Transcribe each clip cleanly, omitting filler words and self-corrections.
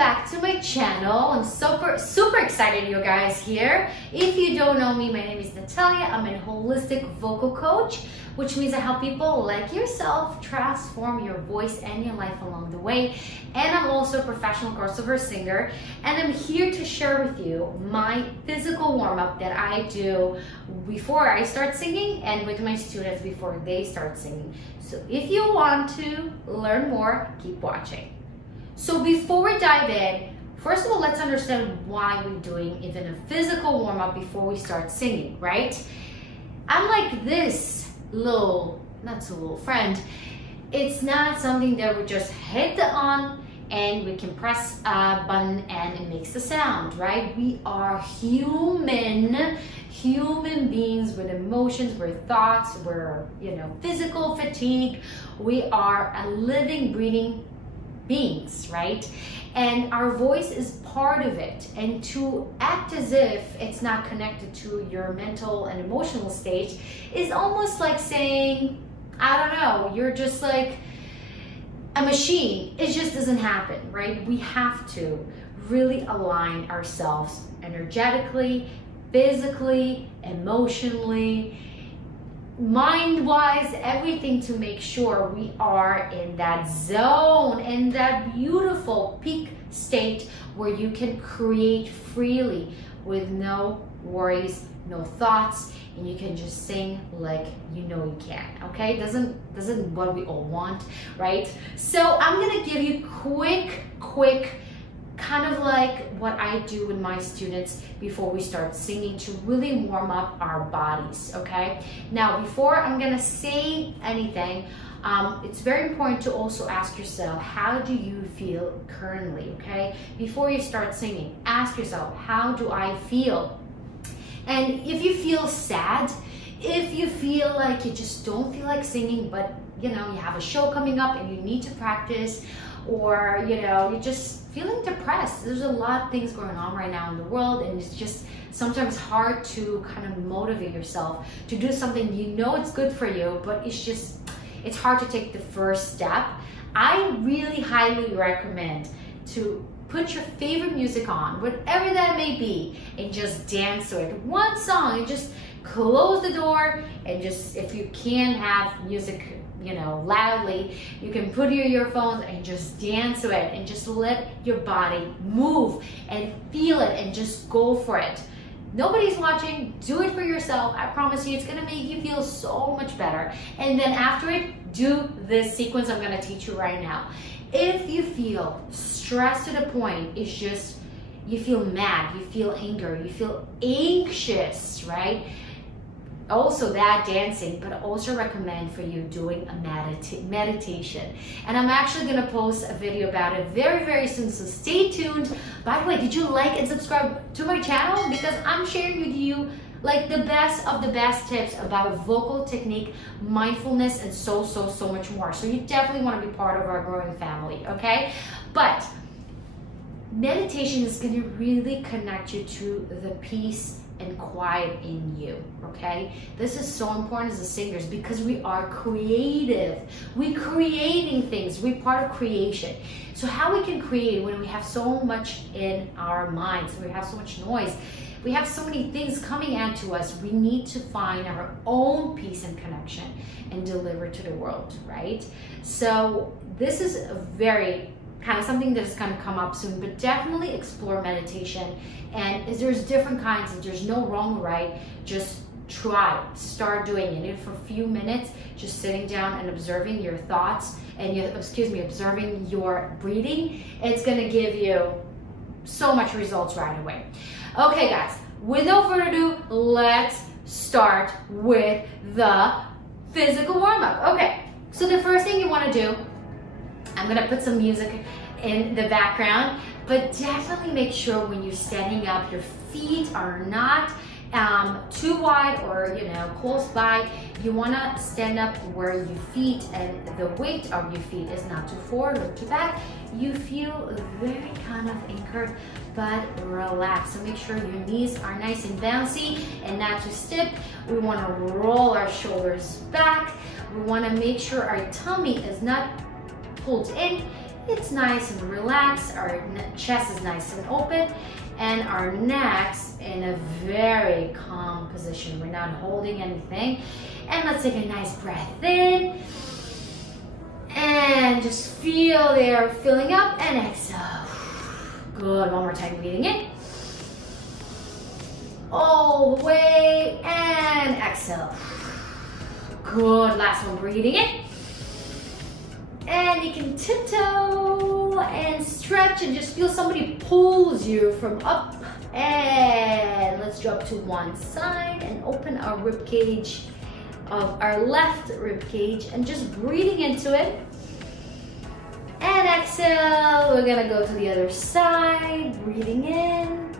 back to my channel. I'm super excited you guys here. If you don't know me, my name is Natalia. I'm a holistic vocal coach, which means I help people like yourself transform your voice and your life along the way. And I'm also a professional crossover singer, and I'm here to share with you my physical warm-up that I do before I start singing and with my students before they start singing. So if you want to learn more, keep watching. So before we dive in, first of all, let's understand why we're doing even a physical warm-up before we start singing, right? Unlike this not so little friend, it's not something that we just hit the on and we can press a button and it makes the sound, right? We are human beings with emotions, with thoughts, we're, physical fatigue. We are a living, breathing beings, right? And our voice is part of it. And to act as if it's not connected to your mental and emotional state is almost like saying, I don't know, you're just like a machine. It just doesn't happen, right? We have to really align ourselves energetically, physically, emotionally, mind-wise, everything, to make sure we are in that zone, in that beautiful peak state where you can create freely with no worries, no thoughts, and you can just sing like you know you can. Okay, doesn't what we all want, right? So I'm gonna give you quick kind of like what I do with my students before we start singing to really warm up our bodies, okay? Now, before I'm gonna say anything, it's very important to also ask yourself, how do you feel currently, okay? Before you start singing, ask yourself, how do I feel? And if you feel sad, if you feel like you just don't feel like singing, but you have a show coming up and you need to practice, or you're just feeling depressed. There's a lot of things going on right now in the world, and it's just sometimes hard to kind of motivate yourself to do something it's good for you, but it's hard to take the first step. I really highly recommend to put your favorite music on, whatever that may be, and just dance to it. One song, and just close the door, and just, if you can have music loudly, you can put your earphones and just dance to it and just let your body move and feel it and just go for it. Nobody's watching. Do it for yourself. I promise you, it's gonna make you feel so much better. And then after it, do this sequence I'm gonna teach you right now. If you feel stressed to the point, it's just you feel mad, you feel anger, you feel anxious, right? Also that dancing, but I also recommend for you doing a meditation. And I'm actually gonna post a video about it very soon, so stay tuned. By the way, did you like and subscribe to my channel? Because I'm sharing with you like the best of the best tips about vocal technique, mindfulness, and so much more. So you definitely wanna be part of our growing family, okay? But meditation is gonna really connect you to the peace and quiet in you, okay? This is so important as a singers because we are creative. We're creating things. We're part of creation. So how we can create when we have so much in our minds, we have so much noise, we have so many things coming at to us, we need to find our own peace and connection and deliver to the world, right? So this is a very kind of something that's going to come up soon, but definitely explore meditation. And there's different kinds, and there's no wrong or right. Just start doing it for a few minutes, just sitting down and observing your thoughts and observing your breathing. It's going to give you so much results right away. Okay guys, without further ado, let's start with the physical warm-up. Okay, so the first thing you want to do, I'm gonna put some music in the background, but definitely make sure when you're standing up, your feet are not too wide or close by. You wanna stand up where your feet and the weight of your feet is not too forward or too back. You feel very kind of anchored but relaxed. So make sure your knees are nice and bouncy and not too stiff. We wanna roll our shoulders back. We wanna make sure our tummy is not pulled in. it's nice and relaxed. Our chest is nice and open, and our neck's in a very calm position. We're not holding anything. And let's take a nice breath in. And just feel the air filling up and exhale. Good, one more time, breathing in. All the way and exhale. Good, last one, breathing in. And you can tiptoe and stretch and just feel somebody pulls you from up. And let's drop to one side and open our rib cage of our left rib cage and just breathing into it. And exhale, we're gonna go to the other side, breathing in.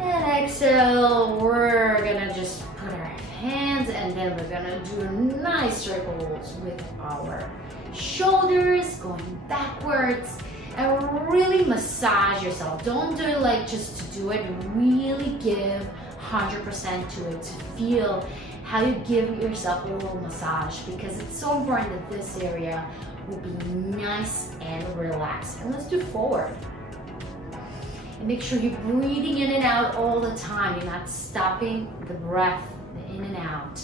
And exhale, we're gonna just put our hands and then we're gonna do nice circles with our shoulders going backwards and really massage yourself. Don't do it like just to do it, really give 100% to it, to feel how you give yourself a little massage, because it's so important that this area will be nice and relaxed. And let's do forward. And make sure you're breathing in and out all the time. You're not stopping the breath, the in and out.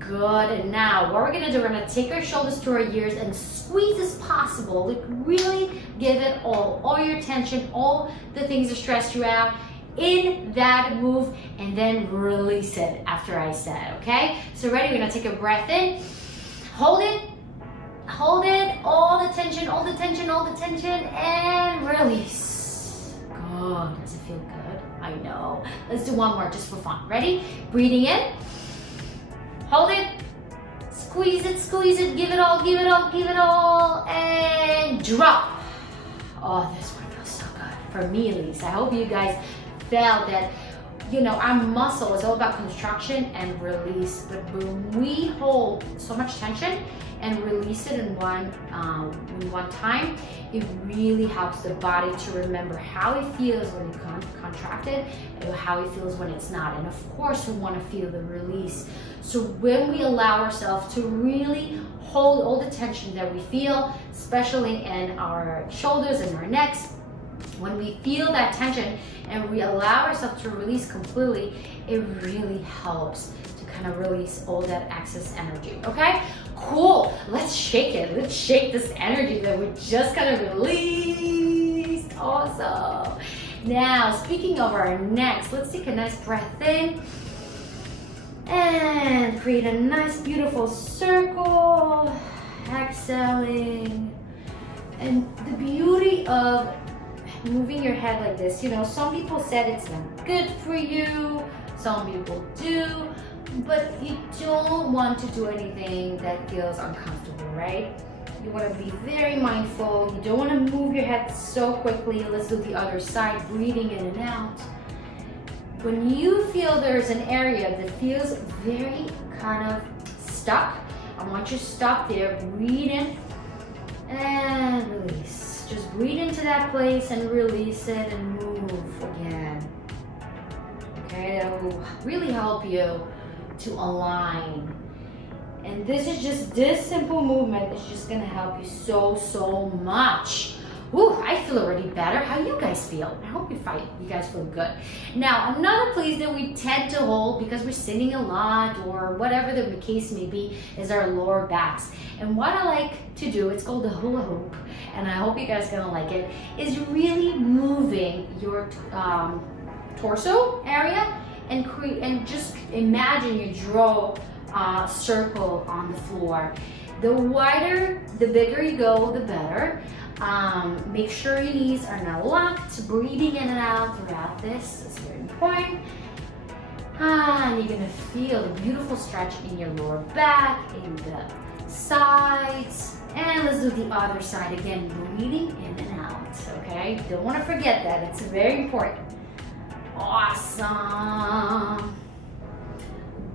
Good, and now what we're gonna do, we're gonna take our shoulders to our ears and squeeze as possible. Like really give it all your tension, all the things that stress you out in that move, and then release it after I said, okay? So ready, we're gonna take a breath in, hold it, all the tension, and release. Good, does it feel good? I know. Let's do one more just for fun. Ready? Breathing in, hold it, squeeze it, give it all, and drop. Oh, this one feels so good, for me at least. I hope you guys felt that, you know, our muscle is all about contraction and release, but when we hold so much tension and release it in one time, it really helps the body to remember how it feels when it contracted and how it feels when it's not. And of course, we want to feel the release. So when we allow ourselves to really hold all the tension that we feel, especially in our shoulders and our necks, when we feel that tension and we allow ourselves to release completely, it really helps to kind of release all that excess energy, okay? Cool, let's shake it. Let's shake this energy that we just kind of released. Awesome. Now, speaking of our necks, let's take a nice breath in and create a nice, beautiful circle. Exhaling. And the beauty of moving your head like this, you know, some people said it's not good for you, some people do, but you don't want to do anything that feels uncomfortable, right? You want to be very mindful. You don't want to move your head so quickly. Let's do the other side, breathing in and out. When you feel there's an area that feels very kind of stuck, I want you to stop there, breathe in and release. Just breathe into that place and release it and move again. Okay, that will really help you to align. And this simple movement is just gonna help you so much. Ooh, I feel already better. How do you guys feel? I hope you guys feel good. Now, another place that we tend to hold because we're sitting a lot or whatever the case may be is our lower backs. And what I like to do, it's called the hula hoop, and I hope you guys are gonna like it, is really moving your torso area and just imagine you draw a circle on the floor. The wider, the bigger you go, the better. Make sure your knees are not locked, breathing in and out throughout this is very important. And you're gonna feel the beautiful stretch in your lower back, in the sides, and let's do the other side again, breathing in and out, okay? Don't wanna forget that, it's very important. Awesome.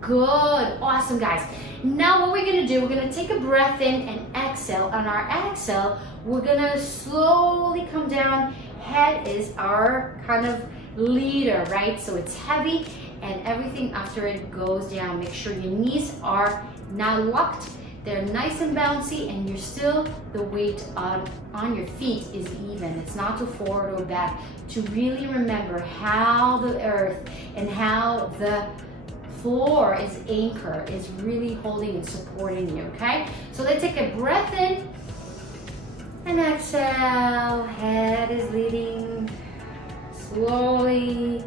Good, awesome guys. Now what we're gonna do, we're gonna take a breath in and exhale. On our exhale, we're gonna slowly come down. Head is our kind of leader, right? So it's heavy and everything after it goes down. Make sure your knees are not locked. they're nice and bouncy, and you're still, the weight on your feet is even. It's not too forward or back, to really remember how the earth and how the floor is anchor, is really holding and supporting you, okay? So let's take a breath in and exhale. Head is leading slowly.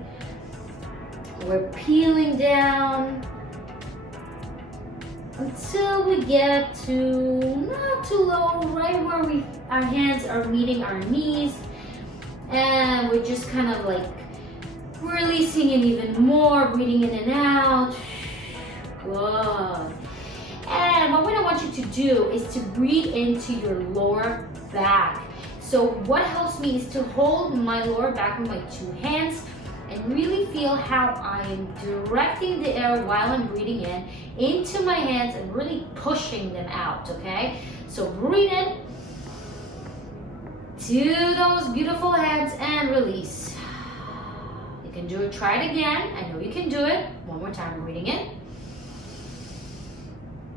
We're peeling down until we get to not too low, right where our hands are meeting our knees, and we're just kind of like releasing it even more, breathing in and out. Good. And what I want you to do is to breathe into your lower back. So what helps me is to hold my lower back with my two hands and really feel how I'm directing the air while I'm breathing in into my hands and really pushing them out, okay? So breathe in to those beautiful hands and release. You can do it, try it again. I know you can do it. One more time, breathing in.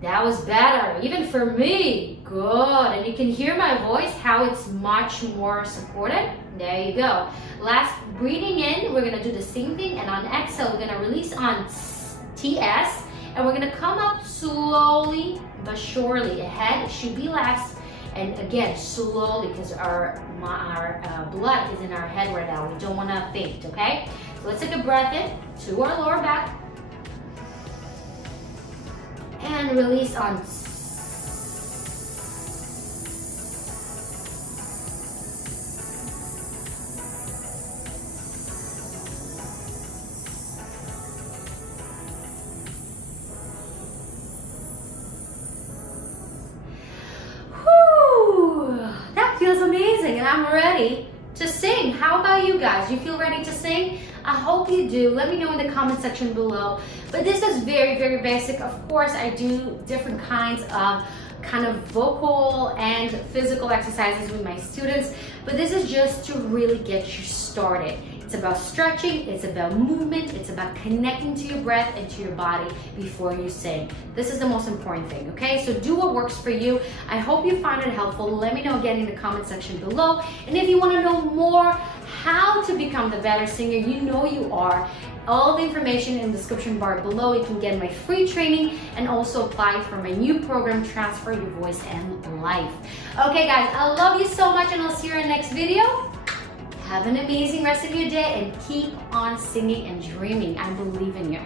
That was better, even for me. Good, and you can hear my voice, how it's much more supported. There you go. Last, breathing in, we're gonna do the same thing, and on exhale, we're gonna release on TS, and we're gonna come up slowly but surely. Head should be last, and again, slowly, because our blood is in our head right now. We don't wanna faint, okay? So let's take a breath in to our lower back, and release on. Whew, that feels amazing, and I'm ready to sing. How about you guys? You feel ready to sing? I hope you do. Let me know in the comment section below. But this is very, very basic. Of course, I do different kinds of kind of vocal and physical exercises with my students, but this is just to really get you started. It's about stretching, it's about movement, it's about connecting to your breath and to your body before you sing. This is the most important thing, okay? So do what works for you. I hope you find it helpful. Let me know again in the comment section below. And if you want to know more how to become the better singer you know you are, all the information in the description bar below. You can get my free training and also apply for my new program, Transfer Your Voice and Life. Okay guys, I love you so much, and I'll see you in the next video. Have an amazing rest of your day, and keep on singing and dreaming. I believe in you.